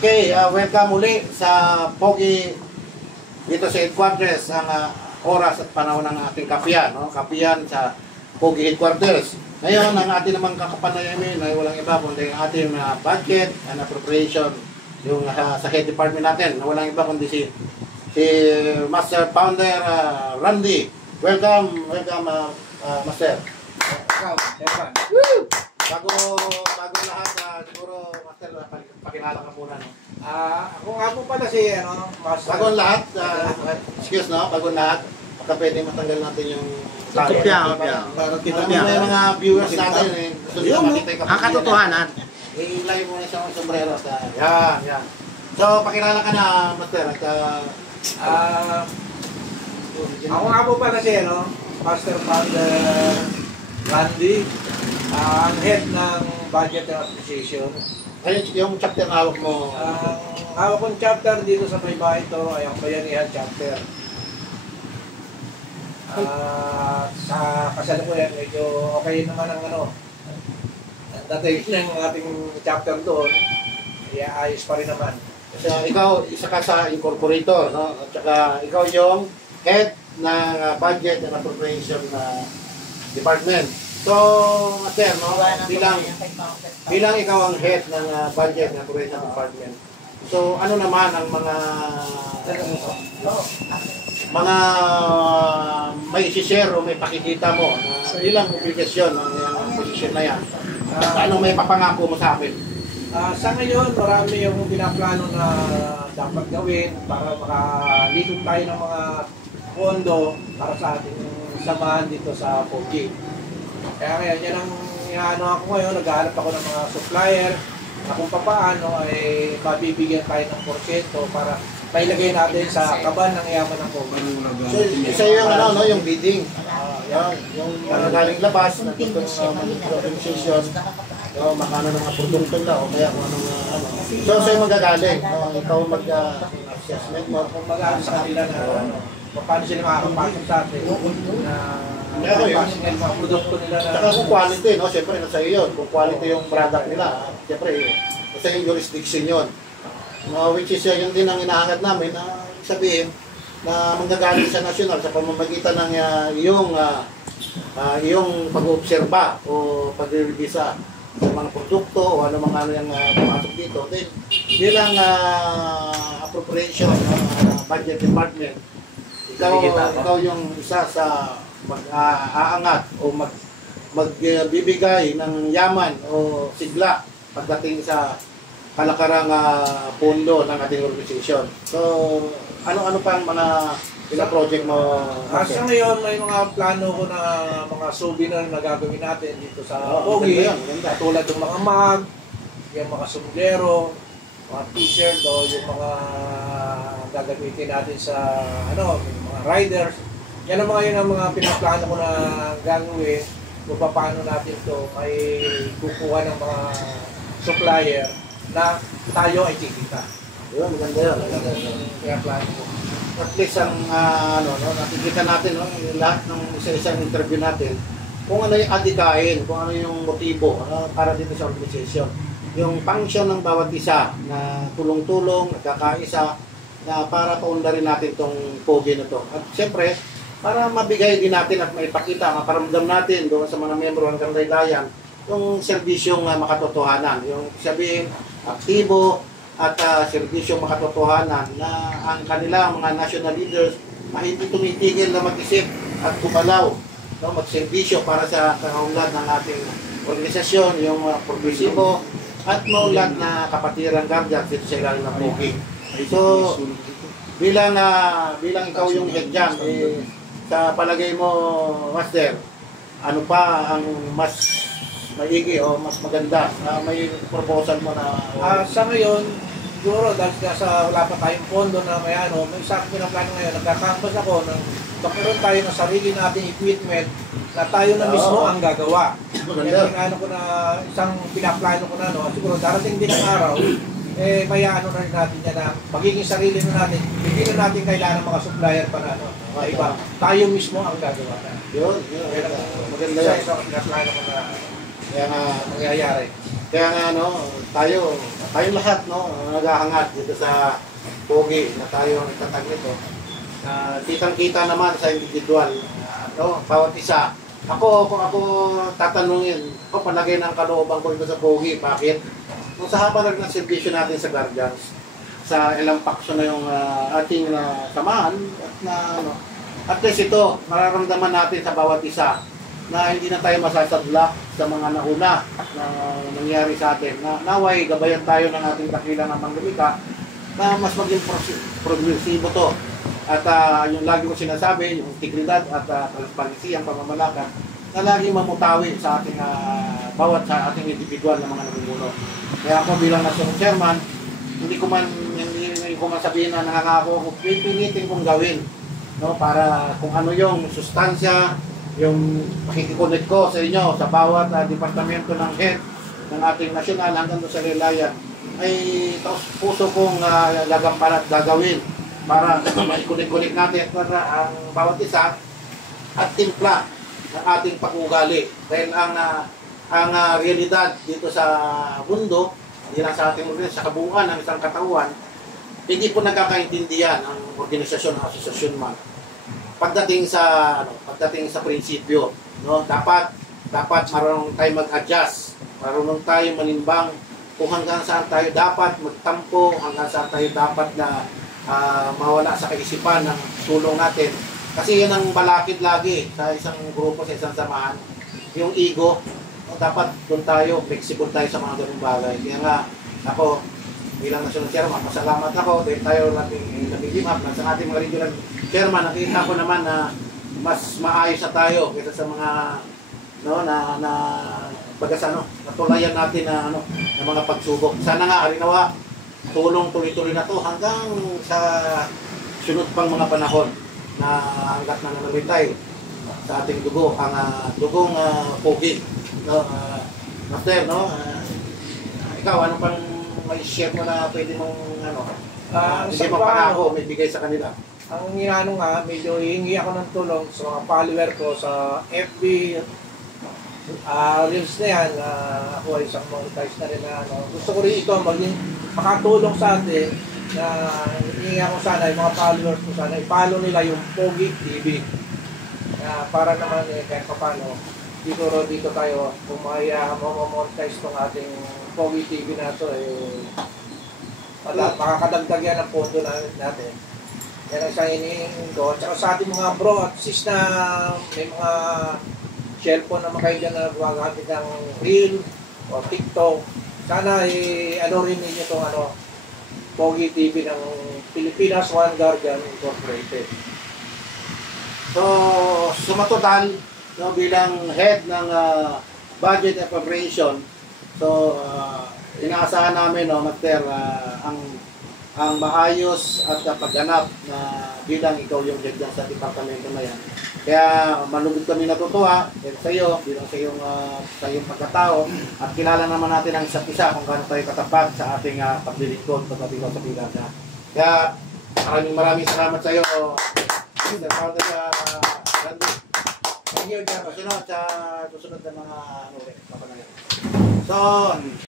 Okay, welcome muli sa Pogi dito sa headquarters. Ang oras at panahon ng ating kapiyan, no? Kapiyan sa Pogi headquarters. Ngayon, ang ating namang kakapanayamin ay walang iba kundi ang ating budget and appropriation yung sa head department natin. Walang iba kundi si Master Founder Randy. Welcome, Master. Bago lahat, siguro, Master, pakilala ka muna, no? Ako nga po pala si, Master. Bago lahat, excuse, no? Bago lahat, baka pwede matanggal natin yung Kopya. May mga viewers natin, gusto nila makita yung Ang katotohanan. I-live mo na siyang sombrero. Yan. So, pakilala ka na, Master. Ako nga po pala si, Master Founder Randy. Ang head ng budget and appreciation. Ayun, yung chapter na hawak mo. Ang hawak kong chapter dito sa may bahay ito ay ang Bayanihan chapter. Sa kasalukuyan, medyo okay naman ang dating ng ating chapter doon. Ayos pa rin naman. Kasi ikaw, isa ka sa incorporator, no? At saka ikaw yung head ng budget and appropriation department. So, Master, no? Bilang ikaw ang head ng budget and appropriation department. So, ano naman ang mga may isi-share o may pakikita mo na ilang obligasyon ng posisyon na yan? Ano may papangako mo sa amin? Sa ngayon, marami yung pinaplano na dapat gawin para makalikot tayo ng mga pondo para sa ating samahan dito sa Pogi. Kaya ngayon, yan ang ako ngayon, naghahanap ako ng mga supplier na kung paano ay mabibigyan tayo ng porsyento para mailagay natin sa kaban ng yaman ng Pogi. So, isa yung, yung bidding. Yung galing labas, nandito sa organization, makano ng mga produkto nila o kaya kung anong So, sa'yo magagaling. Ikaw mag-assessment mo. Kung mag-ano sa kanila na paano sila makakapasok sa atin na yung mga produkto nila na... Saka kung quality, no? Siyempre, nasa iyo yun. Kung quality yung product nila, siyempre, nasa yung jurisdiction yun. Which is yun din ang inaangat namin na sabihin na manggagaling sa national sa pamamagitan ng iyong pag-oobserba o pag-revisa sa mga produkto o ano mga yung pumasok dito. Then, bilang appropriation budget department, ikaw yung isa sa mag-aangat o magbibigay ng yaman o sigla pagdating sa kalakarang pondo ng ating organization. So, ano pa ang mga project mo? Sa ngayon, may mga plano ko na mga souvenir na gagawin natin dito sa Pogi. Tulad ng mga mug, yung mga sombrero, mga t-shirt o yung mga gagamitin natin sa yung mga riders. Yan ang mga pinaplano ko na gagawin kung paano natin ito ay kukuha ng mga supplier na tayo ay kikita. Yun, maganda yun. Pinaplano ko. At least ang nakikita natin lahat ng isa-isang interview natin kung ano yung adikain, kung ano yung motibo para dito sa organization. Yung function ng bawat isa na tulong-tulong, nagkakaisa na para paundarin natin tong Pogi na to. At siyempre, para mabigay din natin at maipakita, maparamdam natin doon sa mga membro ng Kandaylayan yung serbisyong makatotohanan. Yung sabihin, aktibo at serbisyong makatotohanan na ang kanilang mga national leaders ay hindi tumitigil na mag-isip at gumalaw, magserbisyo para sa kaunlad ng ating organisasyon, yung progresibo at maunlad na kapatirang guardian dito sa ilalim ng Pogi. So, bilang ikaw yung head dyan, sa palagay mo, Master, ano pa ang mas maigi o mas maganda na may proposal mo na... sa ngayon, siguro dahil sa wala pa tayong pondo na may isa akong pinaplano ngayon, nagkakambas ako ng magkaroon tayo ng sarili nating equipment na tayo na mismo ang gagawa. Isang pinaplano ko na, siguro darating din ang araw, may na rin natin yan na magiging sarili na natin, hindi na natin kailangan mga supplier pa na iba. Tayo mismo ang gagawa na. Yun. Maganda yan. Isa pinaplano ko na kaya nga mangyayari. Kaya nga tayo tayong lahat, no, naghahangad dito sa Pogi na tayo nagtatag nito. Kitang-kita naman sa individual, no, bawat isa. Kung ako tatanungin, ako palagay ng kalooban ko ito sa Pogi, bakit? Kung sa haba ng servisyo natin sa Guardians, sa ilang paksyon na yung ating samahan, at na, ano, at least ito, mararamdaman natin sa bawat isa na hindi na tayo masasadlak sa mga nauna na nangyari sa atin. Na naway, gabayan tayo ng ating dakilang na manglumika na mas maging progresibo to. At yung lagi ko sinasabi, yung integridad at transparency, ang pamamalakad, na laging mamutawi sa ating bawat sa ating individual na mga namumuno. Kaya ako bilang national chairman, hindi ko man sabihin na nangangako ko, pipilitin kong gawin, no, para kung ano yung sustansya, yung makikiconnect ko sa inyo sa bawat departamento ng head ng ating nasyonal hanggang sa relayan, ay puso kong gagamparan at gagawin para maikunik-kunik natin para ang bawat isa at timpla ng ating pag-ugali. Dahil ang realidad dito sa mundo, hindi lang sa ating organisasyon, sa kabuuan ng isang katauhan, hindi po nagkakaintindihan ang organisasyon, ang asosasyon man. Pagdating sa prinsipyo, no, dapat marunong tayo mag-adjust, marunong tayo manimbang kung hanggang saan tayo dapat magtampo, hanggang saan tayo dapat na mawala sa kaisipan ng tulong natin. Kasi yan ang balakid lagi sa isang grupo, sa isang samahan, yung ego. No, dapat doon tayo, flexible tayo sa mga ganung bagay. Kaya nga, ako, bilang national chairman, masalamat ako dahil tayo nag-team-up sa ating mga regional chairman. Nakita ko naman na mas maayos na tayo kaysa sa mga natulayan natin na mga pagsubok. Sana nga alinawa tulong tuloy-tuloy na to hanggang sa sunod pang mga panahon na hanggat na nanamitay sa ating dugo, ang dugong Pogi. No, Master, no? Ikaw, ano pang may share mo na pwede mong hindi mo pangako, may bigay sa kanila? Ang ginano nga, medyo hihingi ako ng tulong sa mga follower ko sa FB reels na yan. Ako ay isang monetize na rin na gusto ko rin ito maging makatulong sa atin na hihingi ako sana yung mga followers ko sana i-follow nila yung Pogi TV para naman kahit pa paano dito tayo kung monetize itong ating Pogi TV na ito makakadagdag yan ang pondo natin. Yan ang isang hinihingi ko. Tsaka sa ating mga bro at sis na may mga cellphone na kayo dyan na gumagamit ng Reel o TikTok, sana rin ninyo itong Pogi TV ng Pilipinas One Guardian Incorporated. So, sumatotal, no, bilang head ng budget appropriation, so inaasahan namin, no, Master, ang maayos at pagganap na bilang ikaw yung head sa departamento na yan. Kaya malugod kami natutuwa sa iyo, bilang sa iyong pagkatao, at kilala naman natin ang isa't isa kung gaano tayo katapat sa ating paglilingkod pagdating sa Pilada. Kaya maraming salamat sa iyo, Mr. Father Randy. Thank you, Jack. Sa susunod na mga papanayan. So,